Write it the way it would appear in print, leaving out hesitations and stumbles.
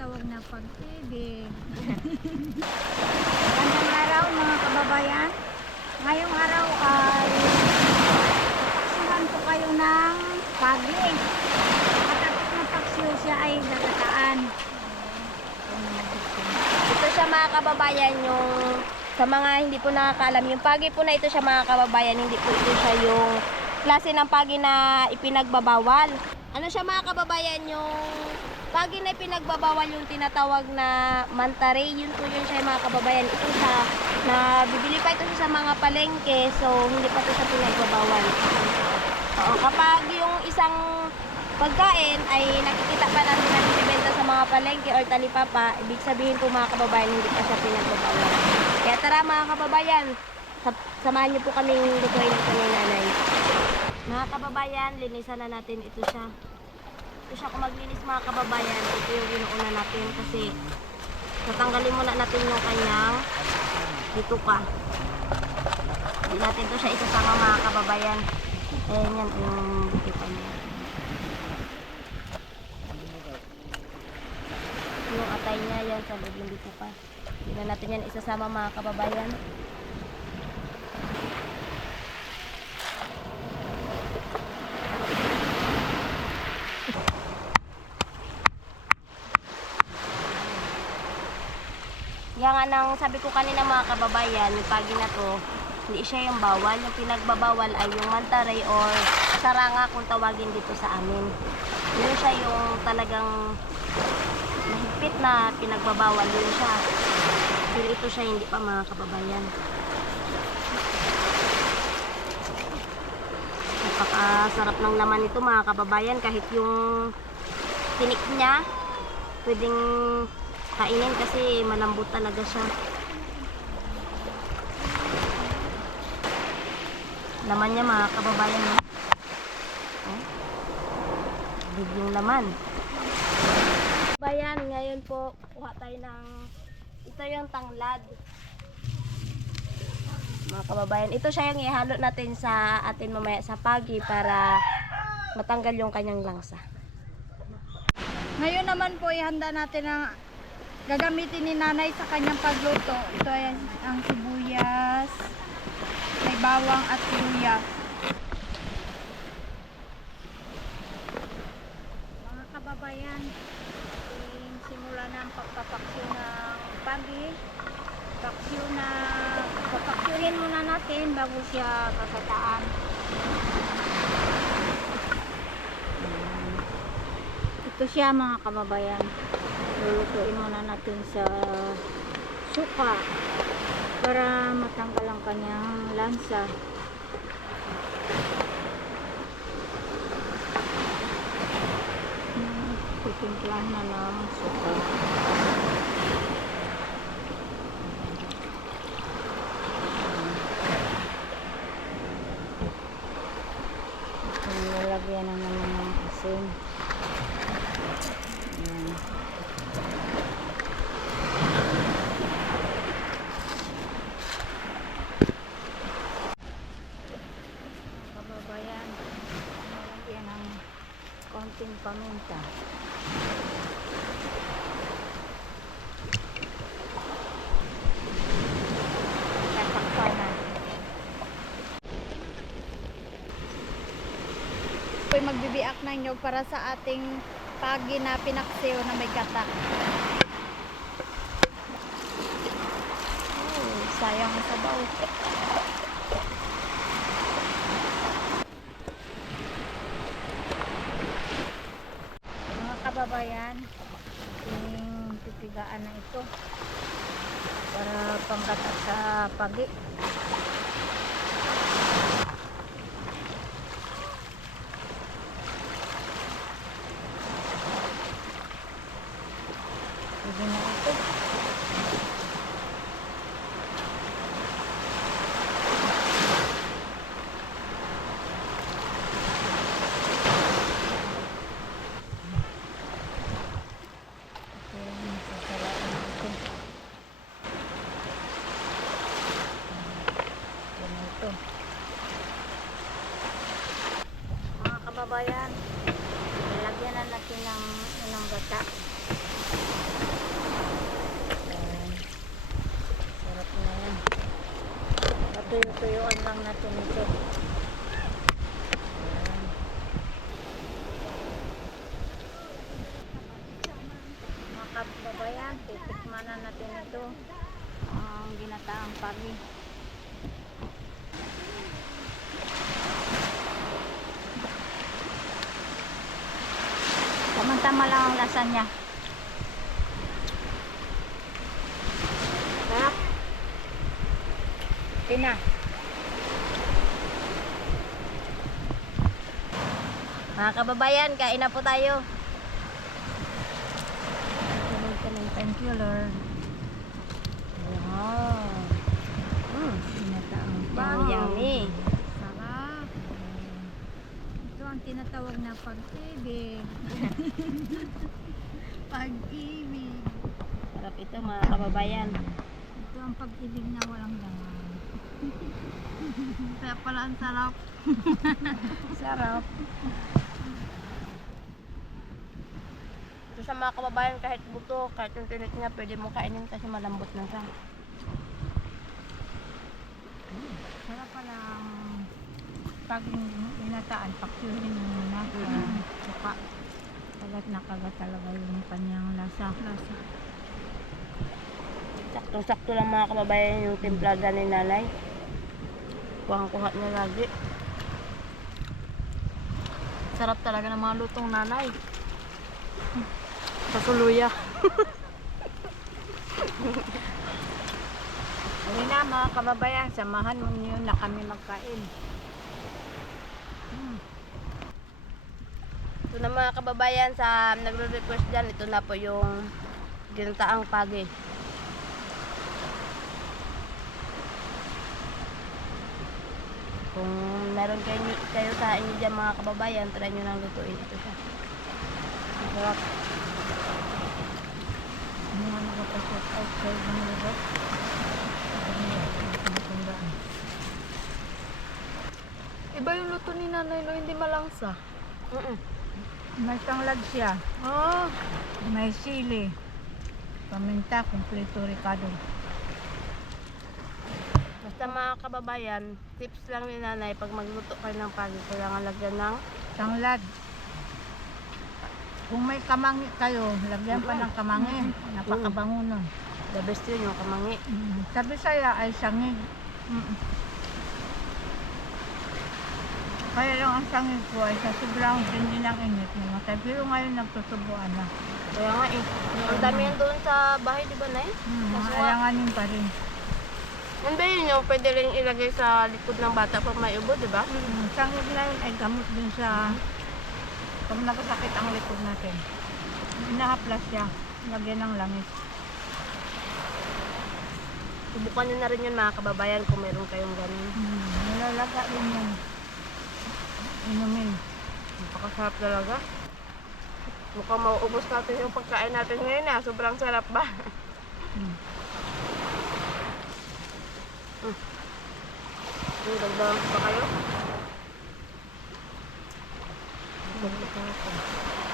tinatawag na pag-ibig. Magandang araw mga kababayan. Ngayong araw ay taksihan ko kayo ng pagi. Matapos na taksiyo siya ay gagataan. Ito siya mga kababayan, yung sa mga hindi po nakakaalam, yung pagi po na ito siya mga kababayan, hindi po ito siya yung klase ng pagi na ipinagbabawal. Ano siya mga kababayan, yung pagi na ipinagbabawal, yung tinatawag na manta-ray, yun po yun siya mga kababayan. Ito siya, na bibili pa ito siya sa mga palengke, so hindi pa ito siya pinagbabawal. Oo, kapag yung isang pagkain ay nakikita pa natin na binibenta sa mga palengke or talipapa, ibig sabihin po mga kababayan, hindi pa siya pinagbabawal. Kaya tara mga kababayan, samahan niyo po kaming lutuin ito ni nanay. Mga kababayan, linisan na natin ito siya. Ito siya kung maglinis mga kababayan, ito yung inuuna natin kasi tatanggalin muna natin yung kanyang dito ka. Hindi natin ito siya isasama mga kababayan. Ayan yan, yung dito ka niya. Yung atay niya yan sa loob yung dito ka. Hindi na natin yan isasama mga kababayan. Yan nga nang sabi ko kanina mga kababayan, yung pagi na to, hindi siya yung bawal. Yung pinagbabawal ay yung manta-ray or saranga kung tawagin dito sa amin. Yun siya yung talagang mahigpit na pinagbabawal. Yun siya. Pero ito siya hindi pa mga kababayan. Napakasarap ng laman nito mga kababayan. Kahit yung tinik niya, pwedeng kainin kasi malambot talaga siya. Laman niya mga kababayan, no? Oh. Big yung laman. Bayan, ngayon po kuha tayo ng ito yung tanglad. Mga kababayan, ito siya yung ihalo natin sa atin mamaya sa pagi para matanggal yung kanyang langsa. Ngayon naman po ihanda natin ang gagamitin ni nanay sa kanyang pagluto. Ito ay ang sibuyas, may bawang at luya. Mga kababayan, simula na ang pagpapaksyo ng pagi. Papaksyohin muna natin bago siya kakataan. Ito siya mga kababayan. Lulutuin muna natin sa suka para matanggal ang kanyang lansa. Titimplahan na ng suka. Nilagyan na naman ng asin. Ayan. Kababayan, nilagyan ng konting paminta. Tatakpan na. Ako'y magbibiak ng nyog para sa ating pagi na pinaksiw na may gata. Oh, sayang sa sabaw. Mga kababayan, yung pipigaan na ito para panggata sa pagi. Pwede na ito. Mga kababayan, nilagyan na natin ng gata. Tuyo-tuyuan lang natin ito. Mga kababayan, titikman na natin ito. Ang ginataang pagi. Tama-tama lang ang lasa niya. Sarap. Tina. Mga kababayan, kain na po tayo. Thank you, Lord. Wow. Ginataang Yummy, pagi. yummy. Sarap. Ito ang tinatawag na pag-ibig. Pag-ibig. Sarap ito mga kababayan. Ito ang pag-ibig na walang laman. Kaya pala ang sarap. Sarap. Ito sa mga kababayan, kahit buto, kahit yung tinit niya, pwede mo kainin kasi malambot na siya. Sarap pala ang pag-inataan. Pakyuhin mo muna sa suka. Kagat na kagat talaga yung kanyang lasa. Sakto-sakto lang mga kababayan yung timplada ni nanay. Kuhang-kuha niya lagi. Sarap talaga ng mga lutong nanay. Sa suluya. Ayun na mga kababayan, samahan mo niyo na kami magkain. Ito na mga kababayan, sa nagre-request dyan, ito na po yung ginataang pagi. Kung meron kayo sa inyo dyan mga kababayan, try nyo nang lutuin ito siya. Ang sarap. Ano nga nagpapasok outside ng lugar? Iba yung luto ni nanay, no? Hindi malangsa. May tanglad siya. Ah, May sili. Paminta, kumpleto ricado. Basta mga kababayan, tips lang ni nanay, pag magluto kayo ng pagi, kailangan lagyan ng Tanglad. Kung may kamangi kayo, lagyan pa ng kamangi. Napakabango nun. the best yun, yung kamangi. Sabi saya ay sangig. Kaya lang ang sangig ko ay sa sobrang hindi ng init namatay. Pero ngayon nagtutubuan na. Kaya nga eh. Ang dami yan doon sa bahay, di ba na eh? Mga alanganin pa rin. Yan ba yun yung pwede rin ilagay sa likod ng bata pag may ubo, di ba? Sangig na yun ay gamot din sa pag nagkasakit ang likod natin. Inahaplas siya. Lagyan ng langis. Subukan nyo na rin yun mga kababayan kung meron kayong ganun. Nilalaga rin yan. Inumin. Napakasarap talaga. Mukhang mauubos natin yung pagkain natin ngayon na. Sobrang sarap ba? Dagdagan pa kayo? Dagdagan pa.